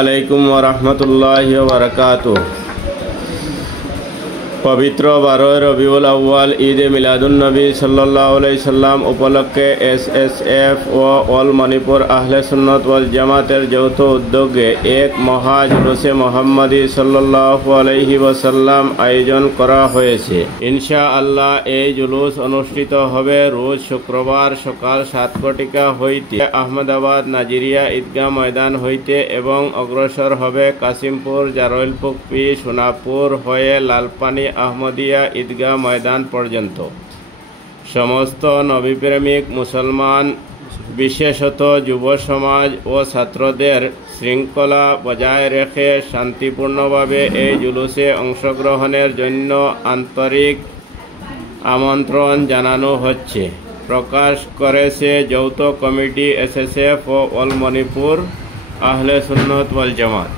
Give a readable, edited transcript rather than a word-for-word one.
আলাইকুম ওয়া রাহমাতুল্লাহি ওয়া বারাকাতুহু। পবিত্র 12 রবিউল আউয়াল ঈদে মিলাদুন নবী সাল্লাল্লাহু আলাইহি সাল্লাম উপলক্ষে এসএসএফ ও অল মণিপুর আহলে সুন্নাত ওয়াল জামাতের যৌথ উদ্যোগে এক মহা জুলুসে মুহাম্মাদি সাল্লাল্লাহু আলাইহি ওয়াসাল্লাম আয়োজন করা হয়েছে। ইনশাআল্লাহ এই জুলুস অনুষ্ঠিত হবে রোজ শুক্রবার সকাল 7:00 হইতে আহমেদাবাদ নাজিরিয়া ঈদগাহ ময়দান হইতে এবং অগ্রসর হবে কাসিমপুর, জারৈলপুকুর, সোনাপুর হয়ে লালপানি আহমদিয়া ঈদগাহ ময়দান পর্যন্ত। সমস্ত নবীপ্রেমিক মুসলমান, বিশেষত যুব সমাজ ও ছাত্রদের শৃঙ্খলা বজায় রেখে শান্তিপূর্ণভাবে এই জুলুসে অংশগ্রহণের জন্য আন্তরিক আমন্ত্রণ জানানো হচ্ছে, প্রকাশ করেছে যৌথ কমিটি এসএসএফ ও অল মণিপুর আহলে সুন্নাত ওয়াল জামাত।